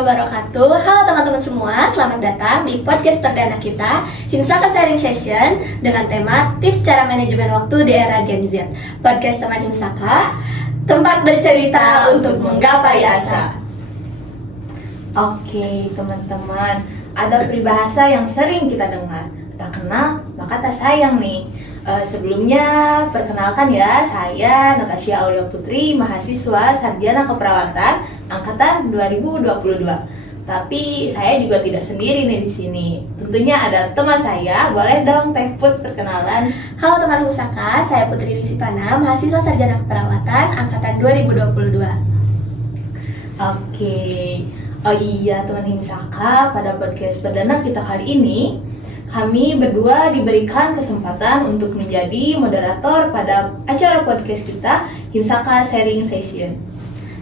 wabarakatuh. Halo teman-teman semua, selamat datang di podcast perdana kita, Himsaka Sharing Session, dengan tema Tips Cara Manajemen Waktu di Era Gen Z. Podcast teman Himsaka, tempat bercerita untuk menggapai asa. Oke teman-teman, ada peribahasa yang sering kita dengar, tak kenal maka tak sayang nih. Sebelumnya perkenalkan ya, saya Natasha Aulia Putri, mahasiswa Sarjana Keperawatan angkatan 2022. Tapi saya juga tidak sendiri nih di sini. Tentunya ada teman saya. Boleh dong Teh Put perkenalan. Halo teman Himsaka, saya Putri Wisipana, mahasiswa Sarjana Keperawatan angkatan 2022. Oke. Oh iya teman Himsaka, pada podcast perdana kita kali ini kami berdua diberikan kesempatan untuk menjadi moderator pada acara podcast kita, Himsaka Sharing Session.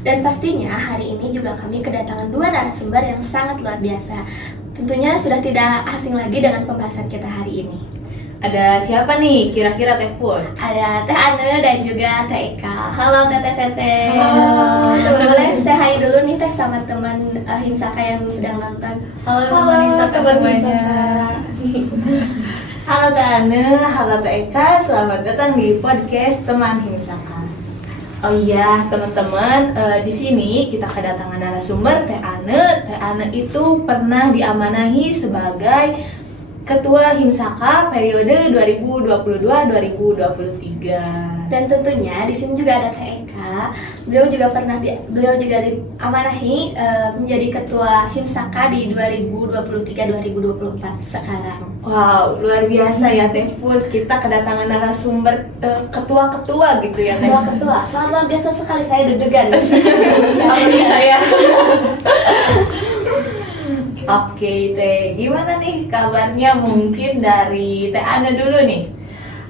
Dan pastinya hari ini juga kami kedatangan dua narasumber yang sangat luar biasa. Tentunya sudah tidak asing lagi dengan pembahasan kita hari ini. Ada siapa nih kira-kira Teh Put? Ada Teh Ane dan juga Teh Eka. Halo Teh. Halo. Boleh saya hai dulu nih Teh sama teman Himsaka yang sedang nonton. Halo teman Himsaka semuanya. Halo Teh Ane, halo Teh Eka, selamat datang di podcast teman Himsaka. Oh iya teman-teman, di sini kita kedatangan narasumber Teh Ane. Teh Ane itu pernah diamanahi sebagai Ketua Himsaka periode 2022-2023. Dan tentunya di sini juga ada Teh Eka. Beliau juga diamanahi menjadi Ketua Himsaka di 2023-2024 sekarang. Wow, luar biasa ya Teh Put. Kita kedatangan narasumber ketua-ketua gitu ya Teh. Ketua, sangat luar biasa sekali, saya deg-degan. Apalagi saya. Oke Teh, gimana nih kabarnya? Mungkin dari Teh Ana dulu nih.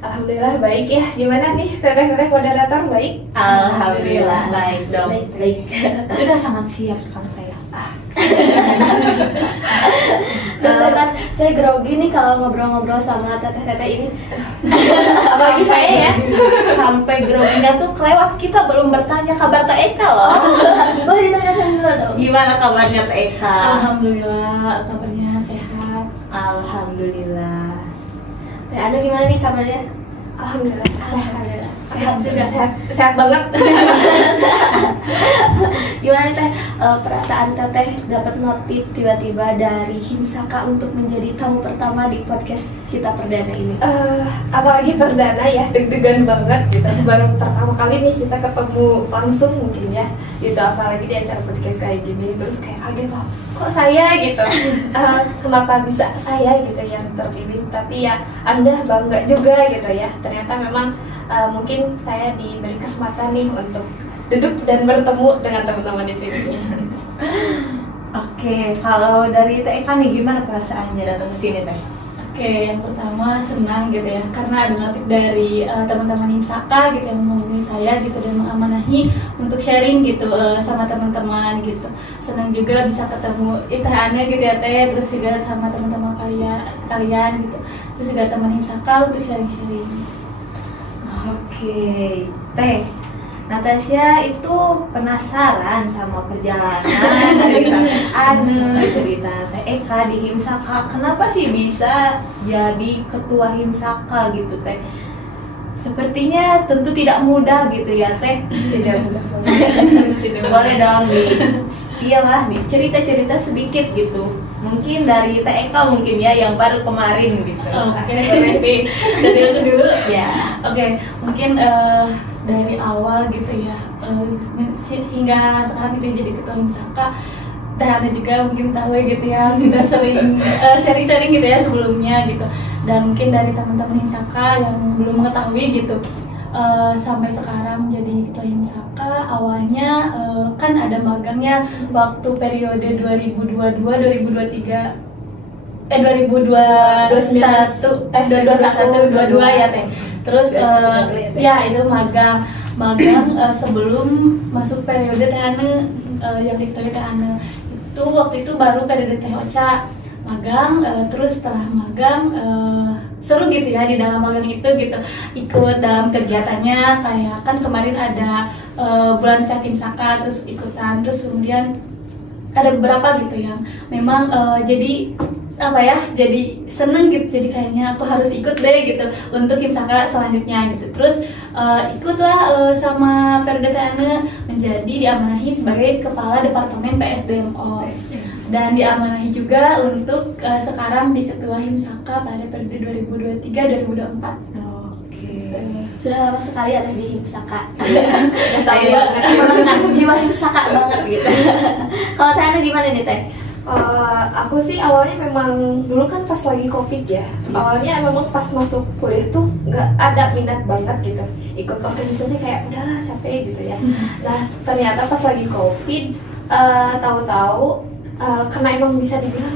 Alhamdulillah baik ya. Gimana nih Teteh moderator, baik? Alhamdulillah baik dong. Baik. Sudah sangat siap kamu saya. Teman-teman, saya grogi nih kalau ngobrol-ngobrol sama teteh-teteh ini. Apalagi saya ya. Sampai groginya tuh kelewat, kita belum bertanya kabar Teh Eka loh. Boleh ditanyakan dulu dong. Gimana kabarnya Teh Eka? Alhamdulillah kabarnya sehat. Alhamdulillah. Teh Anda gimana nih kabarnya? Alhamdulillah sehat. Sehat juga. Sehat banget. Gimana Teh perasaan Teteh dapat notif tiba-tiba dari Himsaka untuk menjadi tamu pertama di podcast kita perdana ini? Apalagi perdana ya, deg-degan banget gitu. Baru pertama kali nih kita ketemu langsung mungkin ya. Gitu, apalagi di acara podcast kayak gini. Terus kayak kaget loh, kok saya gitu. Kenapa bisa saya gitu yang terpilih? Tapi ya Anda bangga juga gitu ya. Ternyata memang mungkin saya diberi kesempatan nih untuk duduk dan bertemu dengan teman-teman di sini. Oke, kalau dari Teh Eka nih gimana perasaannya datang ke sini Teh? Oke, yang pertama senang gitu ya, karena ada notif dari teman-teman Himsaka gitu yang menghubungi saya gitu dan mengamanahi untuk sharing gitu sama teman-teman gitu. Senang juga bisa ketemu Teh Ane gitu ya Teh, terus juga sama teman-teman kalian gitu, terus juga teman Himsaka untuk sharing-sharing. Oke, Teh Natasha itu penasaran sama perjalanan cerita Teh Ane, cerita Teh Eka di Himsaka. Kenapa sih bisa jadi ketua Himsaka gitu Teh? Sepertinya tentu tidak mudah gitu ya Teh. Tidak mudah banget. Boleh dong di-spill lah, cerita-cerita sedikit gitu. Mungkin dari Teh Eka mungkin ya yang baru kemarin gitu. Oke, dari aku dulu. Ya. Oke, mungkin dari awal gitu ya, hingga sekarang kita jadi ketua Himsaka. Teh Ane juga mungkin tahu gitu ya, kita sering sharing-sharing gitu ya sebelumnya gitu. Dan mungkin dari teman-teman Himsaka yang belum mengetahui gitu, sampai sekarang jadi ketua Himsaka, awalnya kan ada magangnya waktu periode 2022 ya Teh. Terus ya itu magang sebelum masuk periode Teh Ane yang diketuai Teh Ane. Itu waktu itu baru periode Teh Ocha magang, terus setelah magang seru gitu ya di dalam magang itu gitu, ikut dalam kegiatannya kayak kan kemarin ada bulan sehat Himsaka, terus ikutan, terus kemudian ada beberapa gitu yang memang jadi apa ya, jadi seneng gitu, jadi kayaknya aku harus ikut deh gitu untuk Himsaka selanjutnya gitu. Terus ikutlah sama Perdana menjadi diamanahi sebagai kepala departemen PSDMO dan diamanahi juga untuk sekarang di ketua Himsaka pada periode 2023-2024. Sudah lama sekali ada di Himsaka. Tahu banget. Kan jiwa Himsaka banget gitu. Kalau Teh Anu gimana nih Teh? Aku sih awalnya memang dulu kan pas lagi COVID ya. Awalnya memang pas masuk kuliah tuh nggak ada minat banget gitu. Ikut organisasi kayak udahlah capek gitu ya. Nah ternyata pas lagi COVID, tahu-tahu karena emang bisa dibilang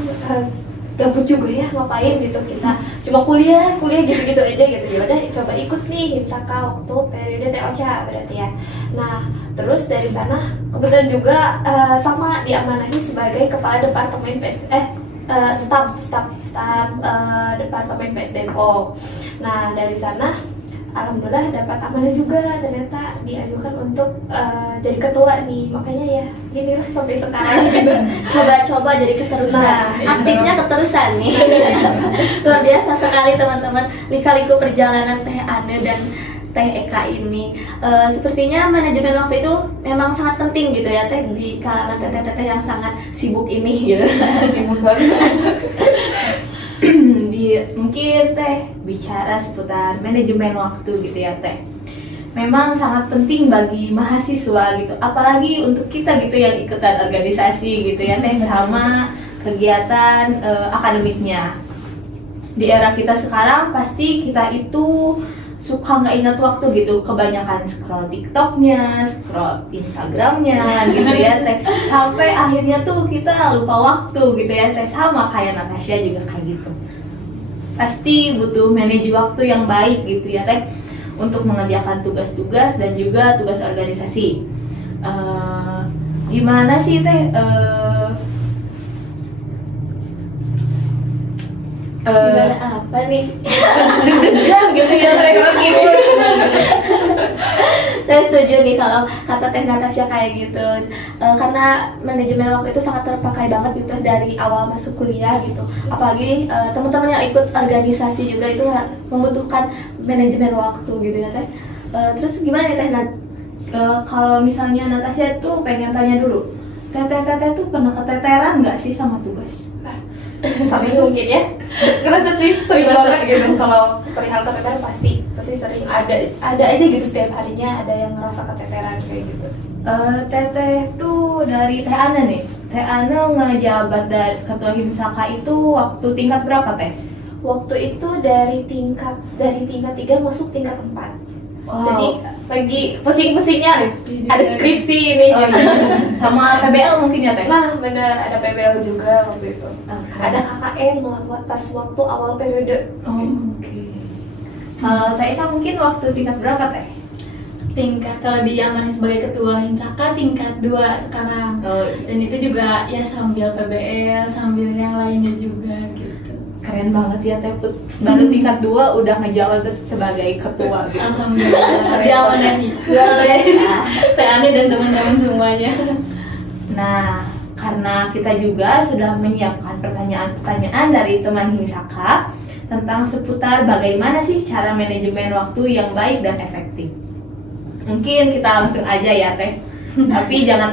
gabut juga ya, ngapain gitu, kita cuma kuliah gitu-gitu aja gitu. Ya udah coba ikut nih Himsaka waktu periode TOCA berarti ya. Nah terus dari sana kebetulan juga sama diamanahi sebagai kepala departemen staf departemen PSDMO. Nah dari sana alhamdulillah dapat amanah juga, ternyata diajukan untuk jadi ketua nih, makanya ya inilah sampai sekarang gitu. Coba-coba jadi keterusan, aktifnya keterusan nih. Luar biasa sekali teman-teman, lika-liku perjalanan Teh Anu dan Teh Eka ini. Sepertinya manajemen waktu itu memang sangat penting gitu ya Teh, di kalangan teteh-teteh yang sangat sibuk ini gitu. Sibuk banget. Mungkin Teh bicara seputar manajemen waktu gitu ya Teh, memang sangat penting bagi mahasiswa gitu, apalagi untuk kita gitu yang ikutan organisasi gitu ya Teh, sama kegiatan akademiknya. Di era kita sekarang pasti kita itu suka nggak ingat waktu gitu, kebanyakan scroll TikToknya, scroll Instagramnya gitu ya Teh, sampai akhirnya tuh kita lupa waktu gitu ya Teh, sama kayak Natasha juga kayak gitu. Pasti butuh manage waktu yang baik gitu ya Teh, untuk mengerjakan tugas-tugas dan juga tugas organisasi. Gimana sih Teh? Gimana apa nih? Gitu ya Teh. Saya setuju nih kalau kata Teh Natasha kayak gitu, karena manajemen waktu itu sangat terpakai banget gitu dari awal masuk kuliah gitu. Apalagi teman-teman yang ikut organisasi juga itu membutuhkan manajemen waktu gitu ya Teh. Terus gimana nih Teh Nat? Kalau misalnya Natasha tuh pengen tanya dulu, Teteh tuh pernah keteteran nggak sih sama tugas? Sampai mungkin ya, ngerasa sih sering banget gitu. Kalau perihal keteteran pasti sering ada aja gitu, setiap harinya ada yang ngerasa keteteran kayak gitu. Teteh tuh dari Teh Ana nih, Teh Ana ngejabat dari ketua Himsaka itu waktu tingkat berapa Teh? Waktu itu dari tingkat 3 masuk tingkat 4. Wow. Jadi lagi pusing-pusingnya ada skripsi ini. Oh, iya. Sama PBL mungkin ya Teh? Nah benar, ada PBL juga waktu itu. Okay. Ada KKN malah pas waktu awal periode. Oke. Kalau Teh Eka mungkin waktu tingkat berapa Teh? Tingkat, kalau diamanahi sebagai ketua Himsaka tingkat 2 sekarang. Dan itu juga ya sambil PBL, sambil yang lainnya juga gitu. Keren banget ya Teh Put, baru tingkat 2 udah ngejabat sebagai ketua gitu. Alhamdulillah, diamanahi. Teh Anu dan teman-teman semuanya. Nah, karena kita juga sudah menyiapkan pertanyaan-pertanyaan dari teman Himsaka tentang seputar bagaimana sih cara manajemen waktu yang baik dan efektif. Mungkin kita langsung aja ya Teh. Tapi jangan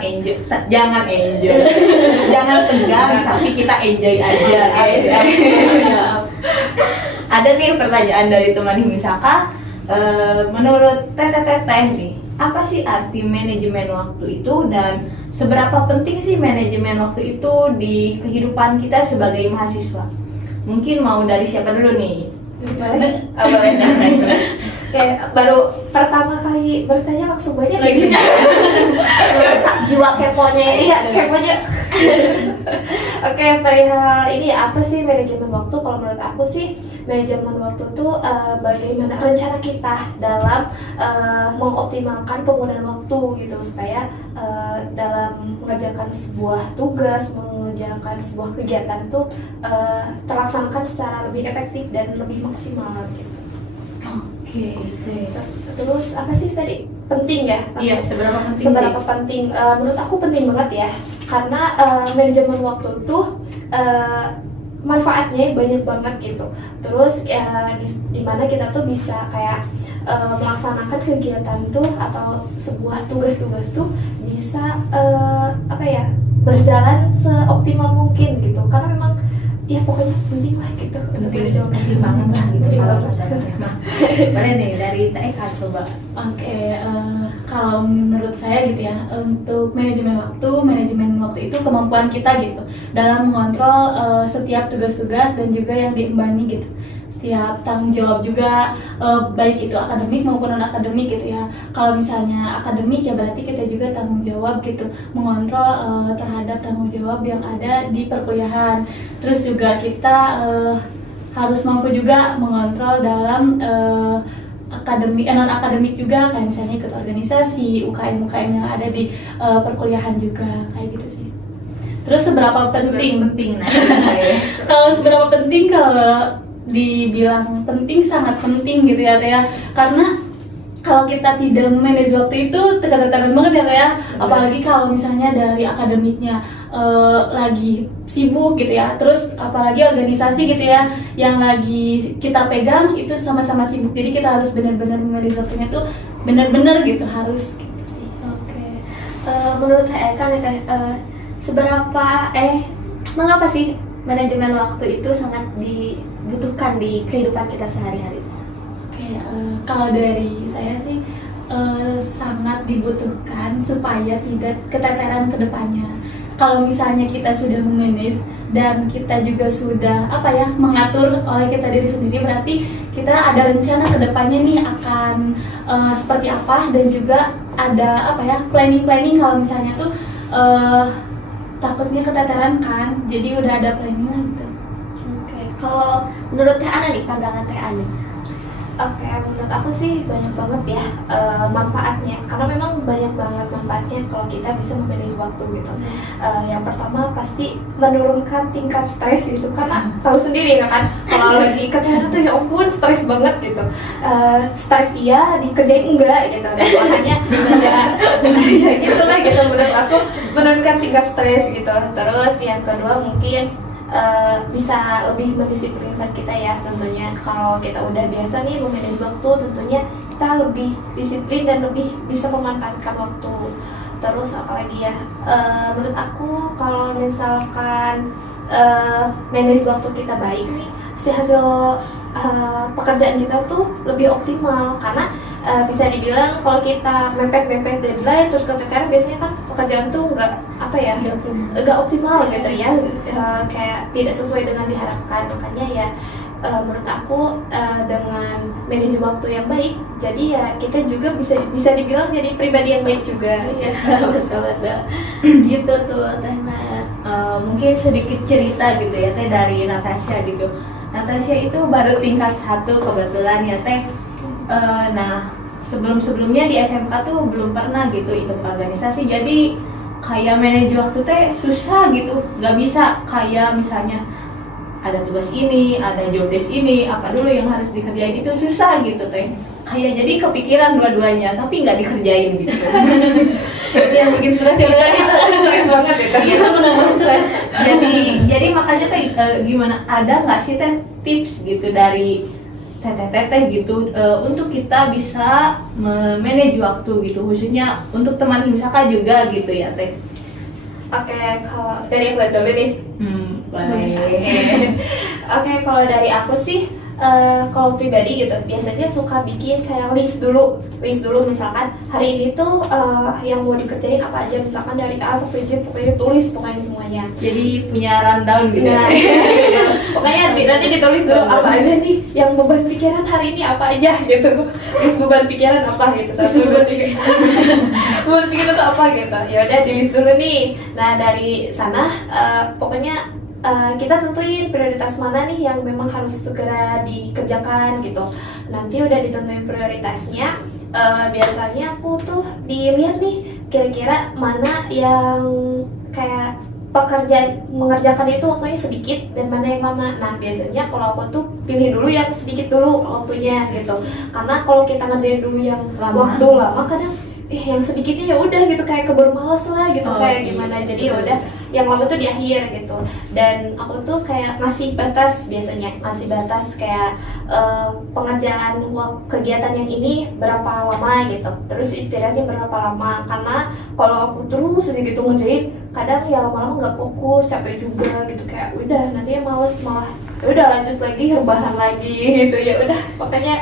jangan tegang, tapi kita enjoy aja guys. Ada nih pertanyaan dari teman Himsaka. Menurut Teteh nih, apa sih arti manajemen waktu itu dan seberapa penting sih manajemen waktu itu di kehidupan kita sebagai mahasiswa? Mungkin mau dari siapa dulu nih? Kayak baru pertama kali bertanya langsung banyak lagi. Jiwa keponya ini. Iya, keponya. Oke, perihal ini apa sih manajemen waktu? Kalau menurut aku sih manajemen waktu itu bagaimana rencana kita dalam mengoptimalkan penggunaan waktu gitu, supaya dalam mengerjakan sebuah tugas, mengerjakan sebuah kegiatan tuh terlaksanakan secara lebih efektif dan lebih maksimal gitu. Oke. Terus apa sih tadi? Penting ya? Iya, seberapa penting? Seberapa penting? Menurut aku penting banget ya. karena manajemen waktu tuh manfaatnya banyak banget gitu. Terus di mana kita tuh bisa kayak melaksanakan kegiatan tuh atau sebuah tugas-tugas tuh bisa berjalan seoptimal mungkin gitu, karena memang ya pokoknya penting lah gitu untuk manajemen penting banget lah gitu kalau katanya. Nah, boleh nih dari Eka coba. Oke, kalau menurut saya gitu ya, untuk manajemen waktu itu kemampuan kita gitu dalam mengontrol setiap tugas-tugas dan juga yang diemban gitu, setiap tanggung jawab juga, baik itu akademik maupun non akademik gitu ya. Kalau misalnya akademik ya berarti kita juga tanggung jawab gitu, mengontrol terhadap tanggung jawab yang ada di perkuliahan. Terus juga kita harus mampu juga mengontrol dalam akademik, non akademik juga, kayak misalnya ikut organisasi, UKM yang ada di perkuliahan juga, kayak gitu sih. Terus seberapa penting? Kalau seberapa penting, kalau dibilang penting, sangat penting gitu ya Teh, karena kalau kita tidak manage waktu itu tekan-tekan banget ya Teh, apalagi kalau misalnya dari akademiknya lagi sibuk gitu ya, terus apalagi organisasi gitu ya yang lagi kita pegang itu sama-sama sibuk, jadi kita harus benar-benar manage waktunya tuh benar-benar gitu, harus gitu sih. Oke. Menurut Eka nih Teh, mengapa sih manajemen waktu itu sangat dibutuhkan di kehidupan kita sehari-hari? Oke, kalau dari saya sih sangat dibutuhkan supaya tidak keteteran ke depannya. Kalau misalnya kita sudah memanage dan kita juga sudah mengatur oleh kita diri sendiri, berarti kita ada rencana ke depannya nih akan seperti apa, dan juga ada planning kalau misalnya tuh takutnya keteteran kan, jadi udah ada planning lah gitu. Oke, kalau menurut Teh Ana nih, pandangan Teh Ana? Oke, menurut aku sih banyak banget ya manfaatnya, karena memang banyak banget manfaatnya kalau kita bisa memanage waktu gitu. Yang pertama pasti menurunkan tingkat stres gitu, karena tahu sendiri kan kalau lagi kerjaan tuh ya ampun stres banget gitu. Stres iya, dikerjain enggak gitu, dan makanya ya gitulah gitu. Menurut aku menurunkan tingkat stres gitu. Terus yang kedua mungkin bisa lebih mendisiplinkan kita ya, tentunya kalau kita udah biasa nih memanage waktu, tentunya kita lebih disiplin dan lebih bisa memanfaatkan waktu. Terus apalagi ya, menurut aku kalau misalkan manage waktu kita baik nih, hasil pekerjaan kita tuh lebih optimal, karena bisa dibilang kalau kita mepet deadline terus keteteran, biasanya kan pekerjaan tuh nggak optimal gitu ya, kayak tidak sesuai dengan diharapkan. Makanya ya menurut aku dengan manajemen waktu yang baik, jadi ya kita juga bisa dibilang jadi pribadi yang baik juga. Iya, betul. Gitu tuh Teh Nat. Mungkin sedikit cerita gitu ya Teh dari Natasha gitu. Natasha itu baru tingkat 1 kebetulan ya Teh. Nah sebelumnya di SMK tuh belum pernah gitu ikut organisasi, jadi kayak manage waktu Teh susah gitu, nggak bisa kayak misalnya ada tugas ini, ada job desk ini, apa dulu yang harus dikerjain, itu susah gitu Teh. Kayak jadi kepikiran dua-duanya tapi nggak dikerjain gitu. Itu yang bikin stres ya, itu stres banget ya kan, itu menambah stres. Jadi makanya Teh gimana, ada nggak sih Teh tips gitu dari teteh gitu untuk kita bisa manage waktu gitu, khususnya untuk teman Himsaka juga gitu ya Teh? Oke, kalau dari yang dulu nih. Boleh. Oke, kalau dari aku sih kalau pribadi gitu biasanya suka bikin kayak list dulu misalkan hari ini tuh yang mau dikerjain apa aja, misalkan dari A sampai Z pokoknya pokoknya semuanya, jadi punya rundown gitu. Nah, pokoknya nanti ditulis dulu apa aja nih yang beban pikiran hari ini, apa aja gitu, list beban pikiran apa gitu, beban pikiran tuh apa gitu, ya udah di list dulu nih. Nah dari sana pokoknya kita tentuin prioritas mana nih yang memang harus segera dikerjakan gitu. Nanti udah ditentuin prioritasnya, biasanya aku tuh dilihat nih kira-kira mana yang kayak pekerjaan mengerjakan itu waktunya sedikit dan mana yang lama. Nah biasanya kalau aku tuh pilih dulu yang sedikit dulu waktunya gitu, karena kalau kita ngerjain dulu yang waktu lama kadang yang sedikitnya ya udah gitu kayak keburu males lah gitu kayak iya. gimana, jadi ya udah yang lama tuh di akhir gitu. Dan aku tuh kayak ngasih batas, biasanya ngasih batas kayak pengerjaan kegiatan yang ini berapa lama gitu, terus istirahatnya berapa lama, karena kalau aku terus aja gitu ngerjain kadang ya lama-lama nggak fokus, capek juga gitu, kayak udah nanti males malah ya udah lanjut lagi rebahan lagi gitu. Ya udah pokoknya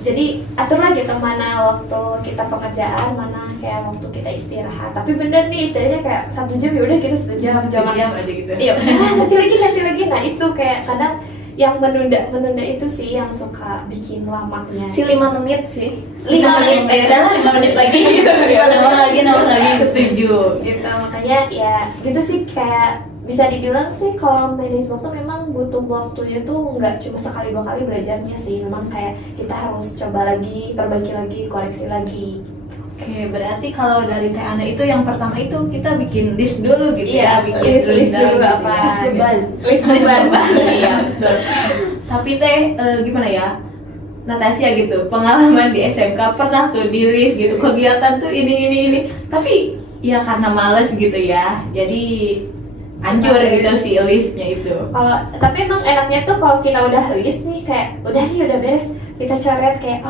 jadi aturlah gitu mana waktu kita pengerjaan, mana kayak waktu kita istirahat. Tapi bener nih istirahatnya kayak 1 jam, ya udah kita 1 jam, jangan jam aja gitu. iya nanti lagi. Nah itu kayak kadang yang menunda itu sih yang suka bikin lamanya. Si 5 menit sih. 5 menit, udah 5 menit lagi gitu. Nambah lagi. Setuju. Gitu, makanya ya gitu sih, kayak bisa dibilang sih kalau manage waktu memang butuh waktunya tuh nggak cuma sekali 2 kali belajarnya sih, memang kayak kita harus coba lagi, perbaiki lagi, koreksi lagi. Oke, berarti kalau dari Teh Ana itu yang pertama itu kita bikin list dulu gitu ya, bikin list rundown dulu gitu apa ya. List beban. list beban. Iya, betul. Tapi Teh gimana ya? Natasha gitu, pengalaman di SMK pernah tuh di list gitu, kegiatan tuh ini. Tapi ya karena males gitu ya, jadi hancur gitu si listnya itu. Kalau tapi emang enaknya tuh kalau kita udah list nih kayak udah beres, kita coret kayak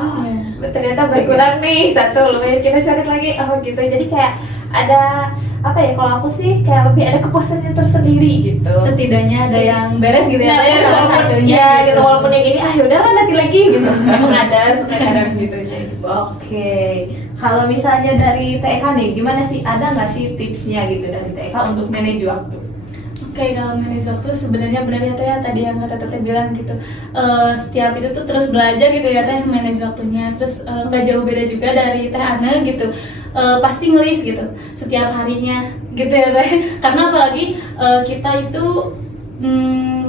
ternyata berkurang nih 1, lumayan kita coret lagi gitu. Jadi kayak ada apa ya, kalau aku sih kayak lebih ada kepuasannya tersendiri gitu. Setidaknya ada yang beres gitu ya. Nah, Teh, salah walaupun satunya ya gitu, walaupun yang gini yaudahlah nanti lagi gitu. Emang ada sekarang gitu ya. Oke, kalau misalnya dari TK nih, gimana sih, ada nggak sih tipsnya gitu dari TK untuk manage waktu? Oke, kalau manage waktu sebenarnya benar ya Teh, tadi yang kata Teteh bilang gitu, setiap itu tuh terus belajar gitu ya Teh, manage waktunya. Terus nggak jauh beda juga dari Teh Ana gitu, pasti ngelis gitu setiap harinya gitu ya Teh. Karena apalagi kita itu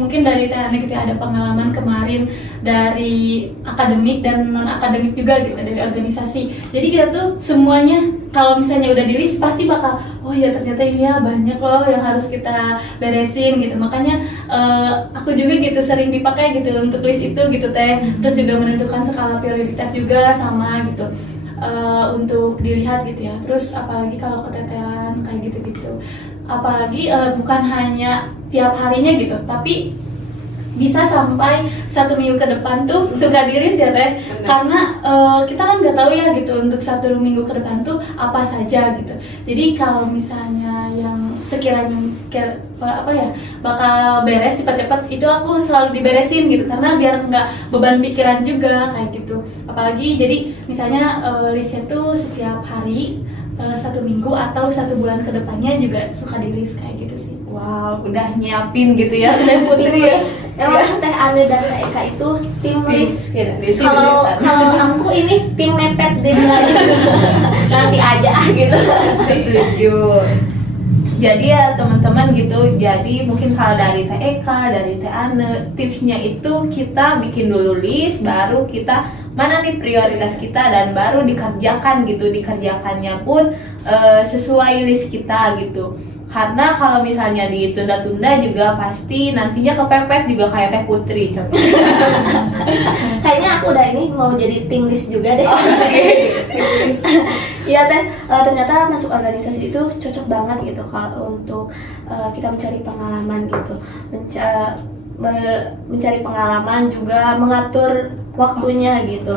mungkin dari Teh Ana gitu ya, ada pengalaman kemarin dari akademik dan non akademik juga gitu, dari organisasi. Jadi kita tuh semuanya kalau misalnya udah di list pasti bakal oh ya ternyata ini ya banyak loh yang harus kita beresin gitu. Makanya aku juga gitu sering dipakai gitu untuk list itu gitu Teh. Terus juga menentukan skala prioritas juga sama gitu untuk dilihat gitu ya. Terus apalagi kalau keteteran kayak gitu-gitu, apalagi bukan hanya tiap harinya gitu, tapi bisa sampai 1 minggu ke depan tuh suka diris ya Teh. Benar. Karena kita kan nggak tahu ya gitu untuk 1 minggu ke depan tuh apa saja gitu. Jadi kalau misalnya yang sekiranya apa ya bakal beres cepat-cepat, itu aku selalu diberesin gitu, karena biar nggak beban pikiran juga kayak gitu. Apalagi jadi misalnya listnya tuh setiap hari 1 minggu atau 1 bulan ke depannya juga suka di list kayak gitu sih. Wow, udah nyiapin gitu ya Teh Putri ya. Emang Teh Ana dan Teh Eka itu tim list gitu. List Kalau lisan. kalau aku ini tim mepet deh nanti aja gitu. Setuju. Jadi ya teman-teman gitu, jadi mungkin kalau dari Teh Eka, dari Teh Ana, tipsnya itu kita bikin dulu list, baru kita mana nih prioritas kita, dan baru dikerjakan gitu. Dikerjakannya pun sesuai list kita gitu. Karena kalau misalnya ditunda-tunda juga pasti nantinya kepepet juga kayak Teh Putri. Kayaknya aku udah ini mau jadi tim list juga deh. Iya Teh, ternyata masuk organisasi itu cocok banget gitu kalau untuk kita mencari pengalaman gitu, mencari pengalaman juga mengatur waktunya gitu.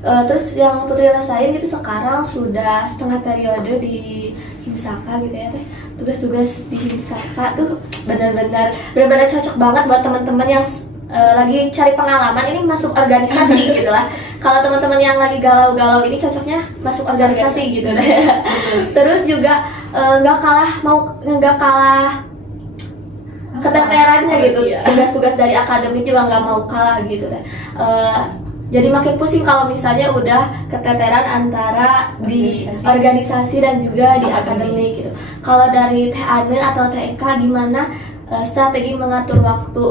Terus yang Putri rasain gitu sekarang sudah setengah periode di Himsaka gitu ya Teh. Tugas-tugas di Himsaka tuh benar-benar cocok banget buat teman-teman yang lagi cari pengalaman ini masuk organisasi gitu lah. Kalau teman-teman yang lagi galau-galau ini cocoknya masuk organisasi gitu deh. Terus juga nggak kalah keteterannya gitu. Tugas-tugas dari akademik juga nggak mau kalah gitu deh. Jadi makin pusing kalau misalnya udah keteteran antara di organisasi dan juga di akademik gitu. Kalau dari Teh Ana atau Teh Eka gimana strategi mengatur waktu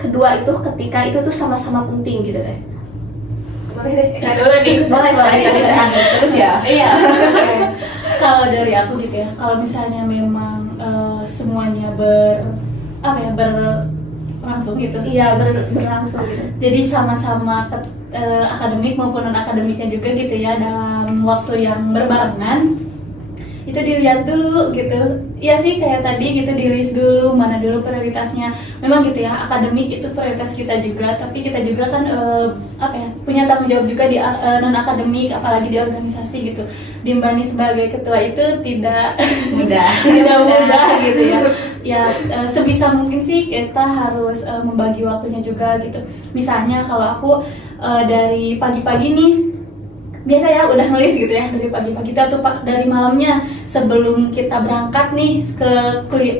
kedua itu ketika itu tuh sama-sama penting gitu deh. Boleh deh, Eka dulu nih. Boleh. Teh Ana terus ya. Iya. Kalau dari aku gitu ya, kalau misalnya memang semuanya berlangsung gitu. Iya berlangsung gitu. Jadi sama-sama akademik maupun non akademiknya juga gitu ya dalam waktu yang berbarengan. Itu dilihat dulu gitu. Iya sih kayak tadi gitu, di list dulu mana dulu prioritasnya. Memang gitu ya, akademik itu prioritas kita juga, tapi kita juga kan punya tanggung jawab juga di non akademik, apalagi di organisasi gitu. Dimbani sebagai ketua itu tidak Mudah. tidak mudah gitu ya. Ya sebisa mungkin sih kita harus membagi waktunya juga gitu. Misalnya kalau aku dari pagi-pagi nih biasa ya udah nulis gitu ya dari pagi-pagi atau dari malamnya sebelum kita berangkat nih ke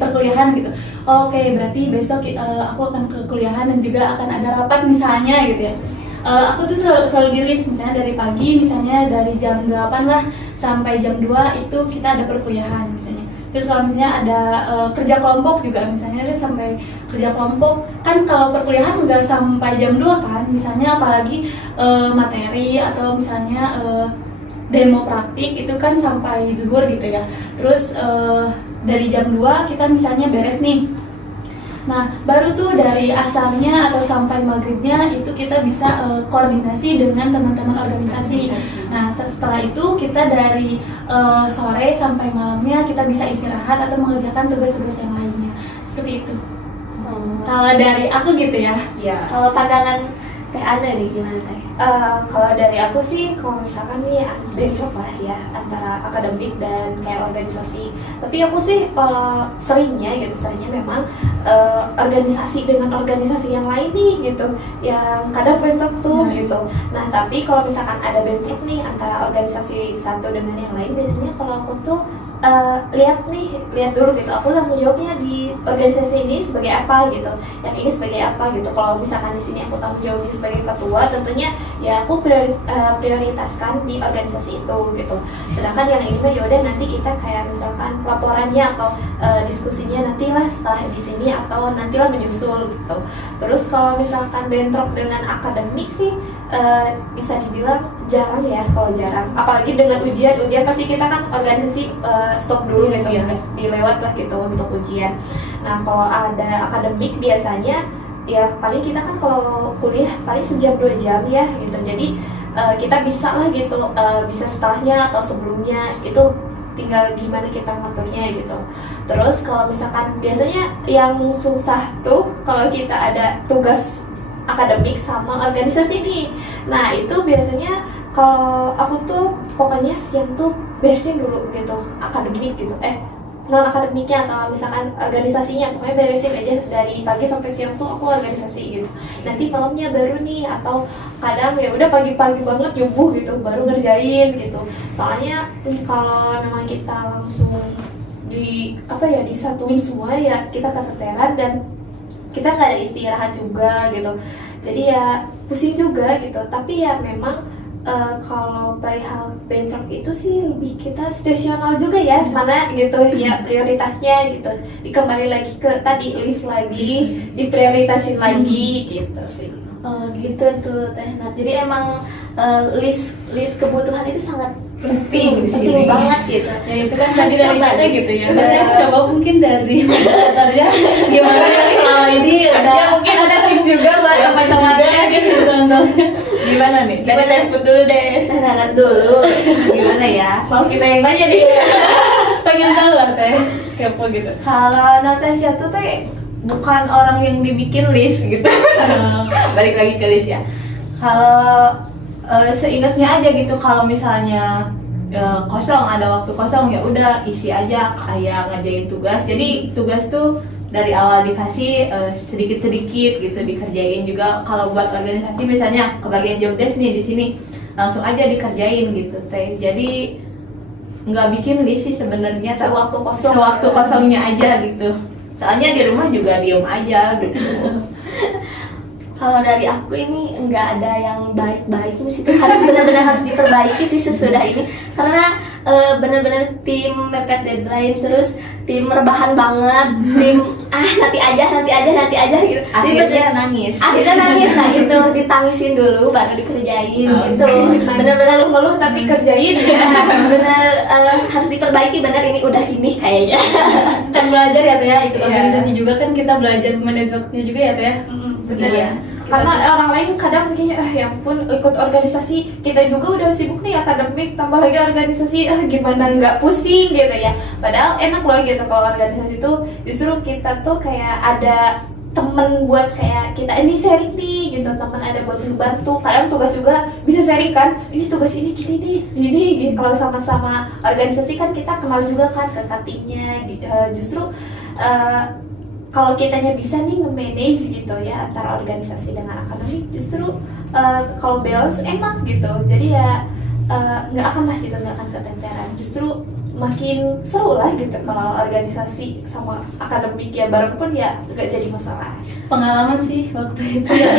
perkuliahan gitu. Oke, berarti besok aku akan ke kuliahan dan juga akan ada rapat misalnya gitu ya. Aku tuh selalu di list misalnya dari pagi, misalnya dari jam 8 lah sampai jam 2 itu kita ada perkuliahan misalnya. Terus kalau misalnya ada kerja kelompok juga misalnya sampai kerja kelompok, kan kalau perkuliahan nggak sampai jam 2 kan, misalnya apalagi materi atau misalnya demo praktik itu kan sampai zuhur gitu ya. Terus dari jam 2 kita misalnya beres nih. Nah, baru tuh dari asarnya atau sampai maghribnya itu kita bisa koordinasi dengan teman-teman organisasi. Nah, setelah itu kita dari sore sampai malamnya kita bisa istirahat atau mengerjakan tugas-tugas yang lainnya. Seperti itu. Kalau dari aku gitu ya. Iya. Kalau pandangan Teh Ana nih gimana Teh? Kalau dari aku sih, kalau misalkan nih bentrok lah ya antara akademik dan kayak organisasi. Tapi aku sih kalau seringnya memang organisasi dengan organisasi yang lain nih gitu, yang kadang bentrok tuh gitu. Nah tapi kalau misalkan ada bentrok nih antara organisasi satu dengan yang lain, biasanya kalau aku tuh lihat dulu gitu, aku tanggung jawabnya di organisasi ini sebagai apa gitu, yang ini sebagai apa gitu. Kalau misalkan di sini aku tanggung jawabnya sebagai ketua, tentunya ya aku prioritaskan di organisasi itu gitu. Sedangkan yang ini mah yaudah nanti kita kayak misalkan laporannya atau diskusinya nantilah setelah di sini atau nantilah menyusul gitu. Terus kalau misalkan bentrok dengan akademik sih bisa dibilang jarang ya, kalau jarang. Apalagi dengan ujian pasti kita kan organisasi stop dulu gitu, dilewat lah gitu untuk ujian. Nah kalau ada akademik biasanya ya paling kita kan kalau kuliah paling sejam 2 jam ya gitu. Jadi kita bisa lah gitu, bisa setelahnya atau sebelumnya, itu tinggal gimana kita ngaturnya gitu. Terus kalau misalkan biasanya yang susah tuh kalau kita ada tugas akademik sama organisasi nih. Nah itu biasanya kalau aku tuh pokoknya siang tuh beresin dulu gitu akademik gitu, non akademiknya atau misalkan organisasinya, pokoknya beresin aja dari pagi sampai siang tuh aku organisasi gitu. Nanti malamnya baru nih, atau kadang ya udah pagi-pagi banget nyubuh gitu baru ngerjain gitu. Soalnya kalau memang kita langsung disatuin semua ya kita keteteran dan kita nggak ada istirahat juga gitu. Jadi ya pusing juga gitu. Tapi ya memang kalau perihal bentrok itu sih lebih kita situasional juga ya, mana gitu ya prioritasnya gitu. Dikembali lagi ke tadi list lagi, diprioritasin lagi gitu sih. Oh gitu tuh Teh. Nah jadi emang list kebutuhan itu sangat Penting banget gitu. Ya itu kan tadi dari kita gitu ya. Coba mungkin dari moderatornya gimana selama ini udah Ya mungkin ada tips juga buat teman-temannya gitu. Gimana nih? Dari Teh dulu deh. Teh dulu. Gimana ya? Mau kita yang nanya nih. pengen tahu lah Teh, kepo gitu. Kalau Natasha tuh Teh bukan orang yang dibikin list gitu. Balik lagi ke list ya. Kalau seingatnya aja gitu, kalau misalnya kosong, ada waktu kosong ya udah isi aja kayak ngerjain tugas. Jadi tugas tuh dari awal dikasih sedikit-sedikit gitu dikerjain juga. Kalau buat organisasi misalnya kebagian job desk nih di sini langsung aja dikerjain gitu Teh. Jadi nggak bikin list sih sebenarnya, sewaktu kosongnya aja gitu. Soalnya di rumah juga diem aja gitu. Kalau dari aku ini nggak ada yang baik-baik nih sih, benar-benar harus diperbaiki sih sesudah ini, karena benar-benar tim mepet deadline, terus tim rebahan banget, tim nanti aja gitu. Akhirnya nangis. Nah itu ditangisin dulu baru dikerjain gitu. Benar-benar ngeluh tapi kerjain ya. Benar harus diperbaiki, benar ini udah ini kayaknya. Dan belajar ya Teh ya, ikut organisasi juga kan kita belajar manage waktunya juga ya Teh ya. Bener Iya. karena orang lain kadang mikirnya ya ampun ikut organisasi, kita juga udah sibuk nih akademik tambah lagi organisasi gimana nggak pusing gitu ya. Padahal enak loh gitu kalau organisasi itu justru kita tuh kayak ada temen buat kayak kita ini sharing nih gitu, teman ada buat membantu. Kadang tugas juga bisa sharing kan, ini tugas ini gini nih ini gitu. Kalau sama-sama organisasi kan kita kenal juga kan ke cuttingnya justru kalau kitanya bisa nih nge-manage gitu ya antara organisasi dengan akademik, justru kalau balance enak gitu. Jadi ya nggak akan lah gitu, nggak akan keteteran, justru makin seru lah gitu kalau organisasi sama akademik ya bareng pun ya nggak jadi masalah. Pengalaman sih waktu itu ya.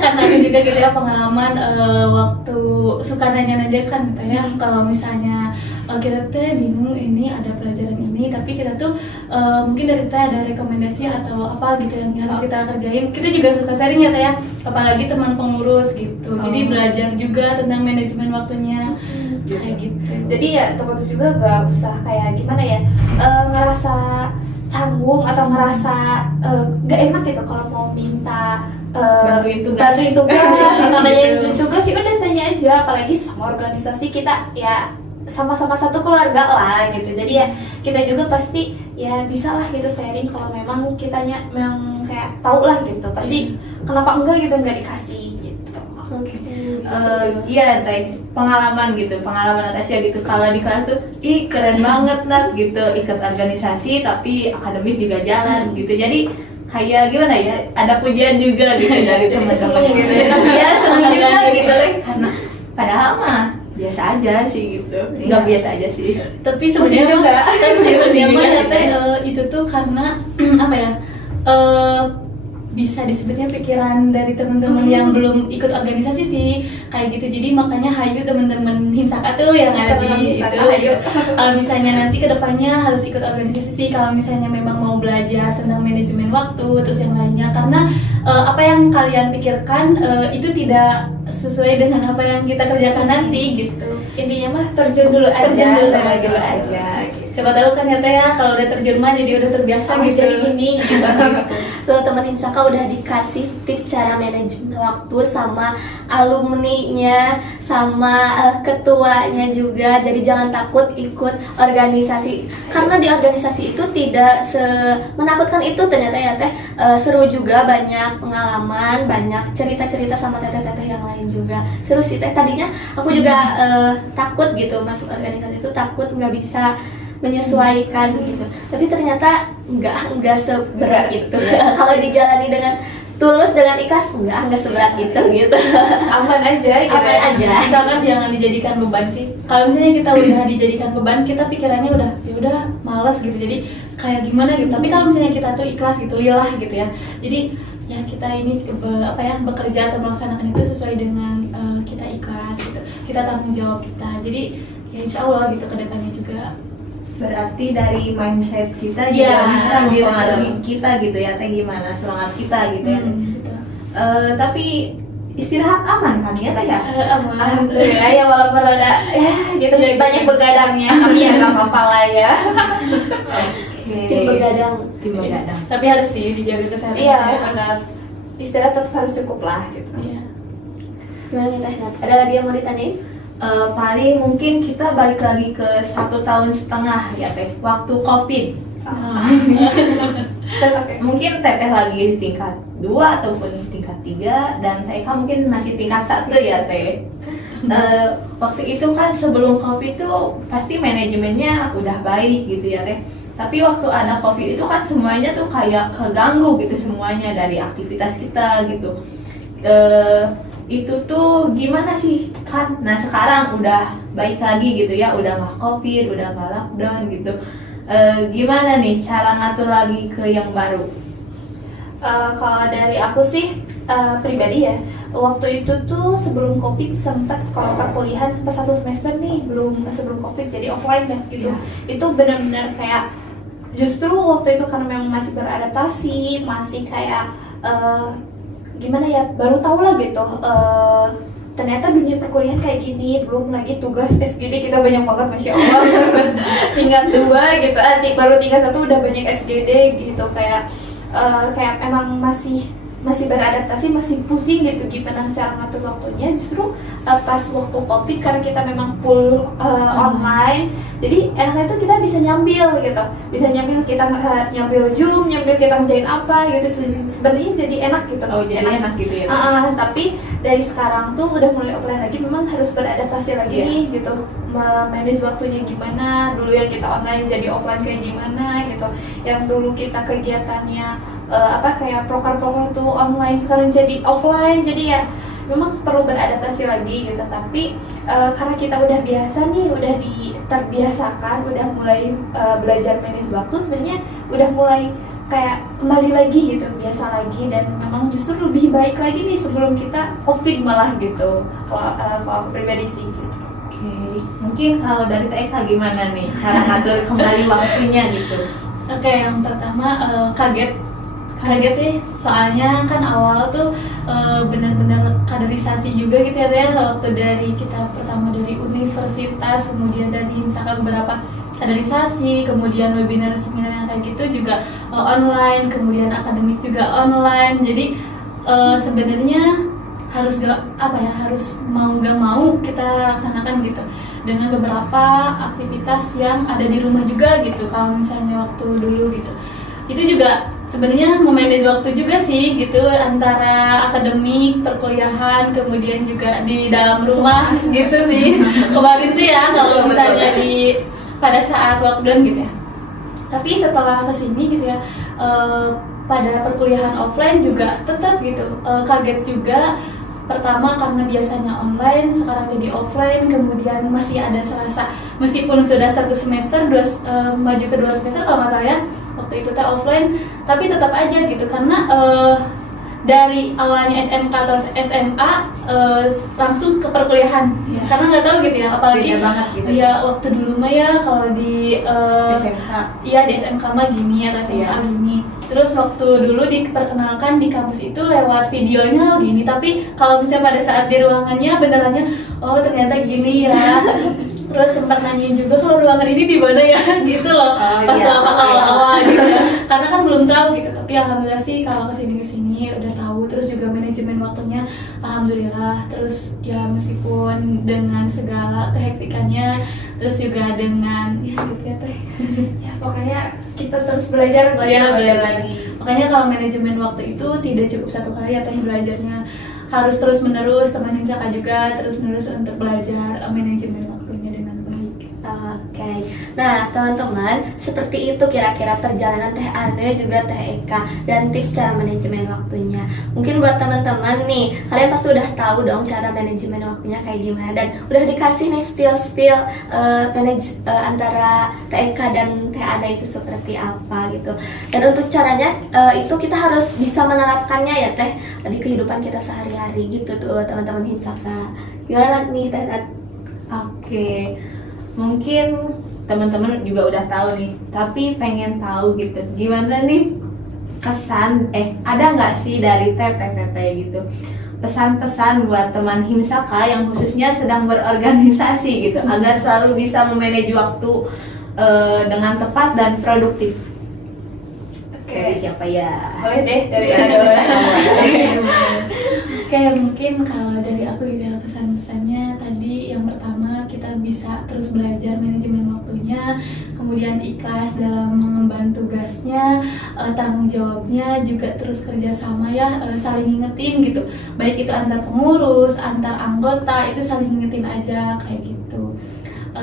Karena itu juga gitu ya pengalaman waktu suka nanya-nanya kan gitu ya, kalau misalnya kita tuh bingung ini ada pelajaran ini tapi kita tuh mungkin dari kita ada rekomendasi atau apa gitu yang harus kita kerjain, kita juga suka sharing ya Teh ya, apalagi teman pengurus gitu. Jadi belajar juga tentang manajemen waktunya kayak gitu. Jadi ya teman-teman juga gak usah kayak gimana ya ngerasa canggung atau ngerasa gak enak gitu kalau mau minta bantuin tugas atau nanyain tugas sih udah tanya aja, apalagi sama organisasi kita ya sama-sama satu keluarga lah gitu. Jadi ya kita juga pasti ya bisa lah gitu sharing kalau memang kitanya memang kayak tahu lah gitu, pasti kenapa enggak gitu nggak dikasih gitu. Iya Teh, pengalaman Natasha gitu kalau di kelas tuh keren banget Nat gitu, ikut organisasi tapi akademik juga jalan gitu. Jadi kayak gimana ya, ada pujian juga gitu dari teman-teman gitu ya. Iya senang juga gitu karena padahal mah biasa aja sih gitu, nggak biasa aja sih. Tapi sebenarnya itu tuh karena apa ya, bisa disebutnya pikiran dari teman-teman yang belum ikut organisasi sih kayak gitu. Jadi makanya hayu teman-teman Himsaka tuh yang ada di itu. Kalau misalnya nanti kedepannya harus ikut organisasi sih, kalau misalnya memang mau belajar tentang manajemen waktu terus yang lainnya, karena apa yang kalian pikirkan itu tidak sesuai dengan apa yang kita kerjakan nanti gitu. Intinya mah terjun dulu aja. Gitu. Siapa tahu kan ya Teh ya, kalau udah terjun mah jadi udah terbiasa gitu. Jadi gini gitu. Tuh teman Himsaka udah dikasih tips cara manajemen waktu sama alumninya, sama ketuanya juga. Jadi jangan takut ikut organisasi, karena di organisasi itu tidak menakutkan itu ternyata ya Teh. Seru juga, banyak pengalaman, banyak cerita-cerita sama teteh-teteh yang lain juga. Seru sih Teh. Tadinya aku juga takut gitu masuk organisasi itu, takut nggak bisa menyesuaikan gitu, tapi ternyata nggak seberat itu. Kalau dijalani dengan tulus, dengan ikhlas, nggak seberat itu gitu. Aman aja gitu. Aman aja. Misalkan jangan dijadikan beban sih. Kalau misalnya kita udah dijadikan beban, kita pikirannya udah malas gitu, jadi kayak gimana gitu. Tapi kalau misalnya kita tuh ikhlas gitu, lillah gitu ya, jadi ya kita ini bekerja atau melaksanakan itu sesuai dengan kita ikhlas gitu, kita tanggung jawab kita. Jadi ya insya Allah gitu kedepannya juga. Berarti dari mindset kita juga bisa mempengaruhi kita gitu ya Teh, gimana semangat kita gitu ya. Tapi istirahat aman kan ya Teh ya? Aman. Alhamdulillah ya, walaupun ada gitu banyak begadangnya, tapi ya nggak apa-apa lah ya. Tim begadang. Tapi harus sih dijaga kesehatan. Iya benar. Istirahat tetap harus cukup lah gitu. Iya. Gimana nih Teh? Ada lagi yang mau ditanyain? Paling mungkin kita balik lagi ke 1,5 tahun ya Teh, waktu COVID. Mungkin Teteh lagi tingkat 2 ataupun tingkat 3 dan Teh mungkin masih tingkat 1 ya Teh. Waktu itu kan sebelum COVID tuh pasti manajemennya udah baik gitu ya Teh. Tapi waktu ada COVID itu kan semuanya tuh kayak keganggu gitu semuanya dari aktivitas kita gitu. Itu tuh gimana sih kan? Nah sekarang udah baik lagi gitu ya, udah nggak COVID, udah nggak lockdown gitu. Gimana nih cara ngatur lagi ke yang baru? Kalau dari aku sih pribadi ya, waktu itu tuh sebelum COVID sempat kalau perkuliahan pas 1 semester nih sebelum COVID jadi offline deh gitu. Itu benar-benar kayak justru waktu itu karena memang masih beradaptasi, masih kayak gimana ya, baru tahu lah gitu ternyata dunia perkuliahan kayak gini, belum lagi tugas SGD kita banyak banget, Masya Allah. Tingkat 2 gitu, baru tingkat 1 udah banyak SGD gitu, kayak emang masih masih beradaptasi, masih pusing gitu gimana cara ngatur waktunya. Justru pas waktu COVID karena kita memang full online, jadi enaknya itu kita bisa nyambil gitu, bisa nyambil kita nyambil Zoom, nyambil kita ngerjain apa gitu. Sebenarnya jadi enak gitu. Oh, jadi enak gitu ya. Tapi dari sekarang tuh udah mulai offline lagi, memang harus beradaptasi lagi nih gitu, manage waktunya gimana. Dulu yang kita online jadi offline kayak gimana gitu, yang dulu kita kegiatannya kayak proker-proker tuh online sekarang jadi offline, jadi ya memang perlu beradaptasi lagi gitu. Tapi karena kita udah biasa nih, udah terbiasakan, udah mulai belajar manage waktu, sebenarnya udah mulai kayak kembali lagi gitu, biasa lagi, dan memang justru lebih baik lagi nih sebelum kita COVID malah gitu. Kalau aku pribadi sih gitu. Oke, mungkin kalau dari TK gimana nih cara ngatur kembali waktunya gitu? Oke, yang pertama kaget sih, soalnya kan awal tuh benar-benar kaderisasi juga gitu ya, waktu dari kita pertama dari universitas, kemudian dari misalkan beberapa kaderisasi, kemudian webinar seminar yang kayak gitu juga online, kemudian akademik juga online. Jadi sebenarnya harus mau gak mau kita laksanakan gitu dengan beberapa aktivitas yang ada di rumah juga gitu. Kalau misalnya waktu dulu gitu, itu juga sebenarnya memanage waktu juga sih gitu, antara akademik, perkuliahan, kemudian juga di dalam rumah gitu sih. Kemarin tuh ya kalau misalnya pada saat lockdown gitu ya. Tapi setelah kesini gitu ya, pada perkuliahan offline juga tetap gitu, kaget juga. Pertama karena biasanya online, sekarang jadi offline, kemudian masih ada serasa meskipun sudah 1 semester, maju ke 2 semester kalau nggak salah ya, waktu itu offline, tapi tetap aja gitu karena dari awalnya SMK atau SMA langsung ke perkuliahan, karena nggak tahu gitu ya, apalagi gitu. Ya waktu dulu mah ya kalau di SMK, iya di SMK mah gini atau SMA gini. Terus waktu dulu diperkenalkan di kampus itu lewat videonya gini, tapi kalau misalnya pada saat di ruangannya benerannya, oh ternyata gini ya. Terus sempat nanyain juga kalau ruangan ini di mana ya gitu loh, pas awal-awal gitu ya. Karena kan belum tahu gitu, tapi alhamdulillah sih kalau kesini udah tahu. Terus juga manajemen waktunya alhamdulillah. Terus ya meskipun dengan segala kehektikannya, terus juga dengan ya gitu ya teh. Ya pokoknya kita terus belajar lagi. Makanya kalau manajemen waktu itu tidak cukup 1 kali ya teh belajarnya, harus terus menerus, teman kakak juga terus menerus untuk belajar manajemen waktunya dengan baik. Oke, nah teman-teman, seperti itu kira-kira perjalanan Teh Ane juga Teh Eka dan tips cara manajemen waktunya. Mungkin buat teman-teman nih, kalian pasti udah tahu dong cara manajemen waktunya kayak gimana, dan udah dikasih nih spill antara Teh Eka dan Teh Ane itu seperti apa gitu. Dan untuk caranya itu kita harus bisa menerapkannya ya Teh di kehidupan kita sehari-hari gitu tuh teman-teman Himsaka. Gimana nih Teh? Oke. Mungkin teman-teman juga udah tahu nih, tapi pengen tahu gitu, gimana nih kesan, ada nggak sih dari teteh gitu, pesan-pesan buat teman Himsaka yang khususnya sedang berorganisasi gitu, agar selalu bisa memanage waktu dengan tepat dan produktif. Dari siapa ya? Boleh deh dari Oke, mungkin kalau dari aku gitu ya, pesan-pesannya tadi yang pertama kita bisa terus belajar manajemen waktunya, kemudian ikhlas dalam mengemban tugasnya, tanggung jawabnya juga terus kerjasama ya, saling ngingetin gitu, baik itu antar pengurus, antar anggota, itu saling ngingetin aja kayak gitu.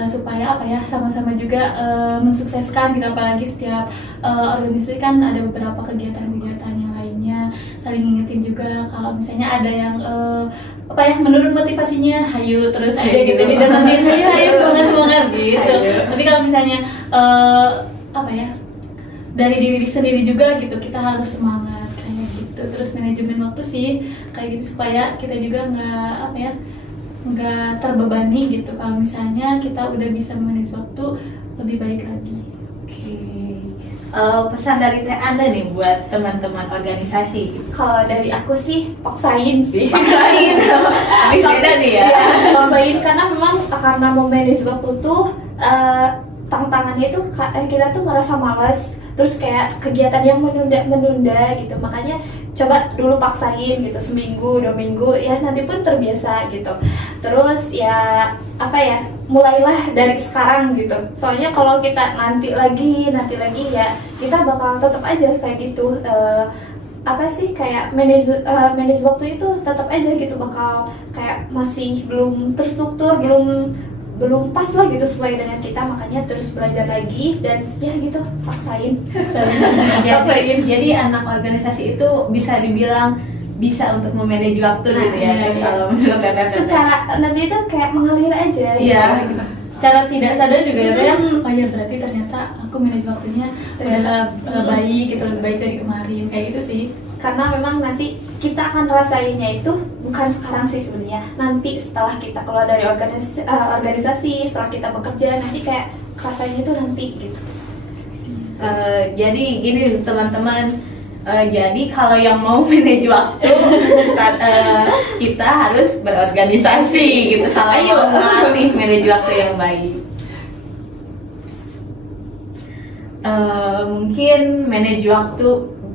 Supaya sama-sama juga mensukseskan gitu, apalagi setiap organisasi kan ada beberapa kegiatan-kegiatan yang lainnya, saling ngingetin juga kalau misalnya ada yang menurut motivasinya hayu terus aja gitu didatengin, hayu semangat gitu. Tapi kalau misalnya dari diri sendiri juga gitu, kita harus semangat kayak gitu. Terus manajemen waktu sih kayak gitu supaya kita juga nggak terbebani gitu. Kalau misalnya kita udah bisa manage waktu lebih baik lagi. Oke. Pesan dari Teh Anda nih buat teman-teman organisasi. Kalau dari aku sih paksain sih. Tapi beda nih ya. Paksain karena memang karena mau manage waktu tuh tantangannya itu kita tuh ngerasa malas, terus kayak kegiatan yang menunda gitu. Makanya coba dulu paksain gitu, seminggu 2 minggu ya, nanti pun terbiasa gitu. Terus ya apa ya, mulailah dari sekarang gitu. Soalnya kalau kita nanti lagi ya kita bakal tetap aja kayak gitu. Apa sih, kayak manage waktu itu tetap aja gitu, bakal kayak masih belum terstruktur, belum pas lah gitu sesuai dengan kita. Makanya terus belajar lagi dan ya gitu, paksain. Jadi anak organisasi itu bisa dibilang bisa untuk memanage waktu gitu ya, kalau menurut Teteh. Secara nanti itu kayak mengalir aja. Iya. Gitu. Secara tidak sadar juga ya, oh ya berarti ternyata aku manage waktunya udah baik gitu, lebih baik dari kemarin, kayak gitu sih. Karena memang nanti kita akan rasainnya itu bukan sekarang sih sebenarnya, nanti setelah kita keluar dari organisasi, setelah kita bekerja, nanti kayak rasanya itu nanti gitu. Jadi gini teman-teman, jadi kalau yang mau manage waktu kita harus berorganisasi gitu, kalau mau melatih manage waktu yang baik. Mungkin manage waktu,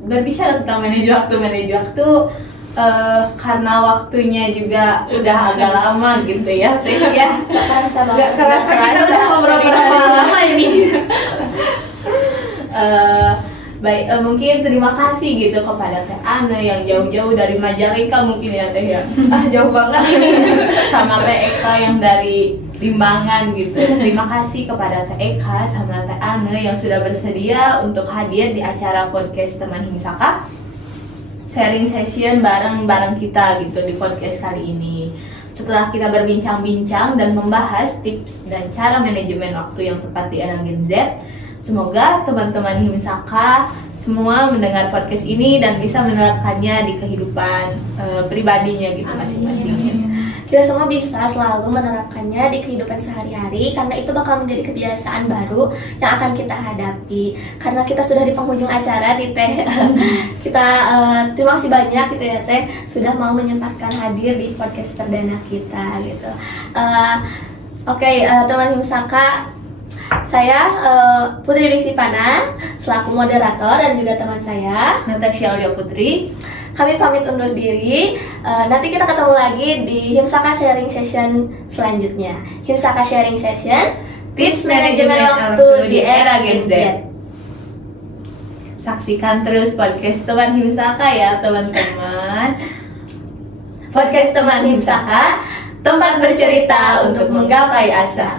berbicara tentang manage waktu karena waktunya juga udah agak lama gitu ya, Teh ya. Gak kerasa kita udah ngobrol berapa lama ini. Baik, mungkin terima kasih gitu kepada Teh Ane yang jauh-jauh dari Majalengka mungkin ya, Teh ya. Jauh banget ini. Sama Teh Eka yang dari Limbangan gitu. Terima kasih kepada Teh Eka sama Teh Ane yang sudah bersedia untuk hadir di acara podcast Teman Himsaka, sharing session bareng kita gitu di podcast kali ini. Setelah kita berbincang-bincang dan membahas tips dan cara manajemen waktu yang tepat di era Gen Z, semoga teman-teman Himsaka semua mendengar podcast ini dan bisa menerapkannya di kehidupan pribadinya gitu masing-masing. Kita semua bisa selalu menerapkannya di kehidupan sehari-hari, karena itu bakal menjadi kebiasaan baru yang akan kita hadapi. Karena kita sudah di penghujung acara di Teh, kita terima kasih banyak gitu ya Teh, sudah mau menyempatkan hadir di podcast perdana kita gitu. Oke, teman Himsaka, saya Putri Risipana selaku moderator dan juga teman saya Natasha Aulia Putri. Kami pamit undur diri. Nanti kita ketemu lagi di Himsaka Sharing Session selanjutnya. Himsaka Sharing Session, tips manajemen waktu di era Gen Z. Saksikan terus podcast Teman Himsaka ya teman-teman. Podcast Teman Himsaka, tempat bercerita untuk menggapai asa.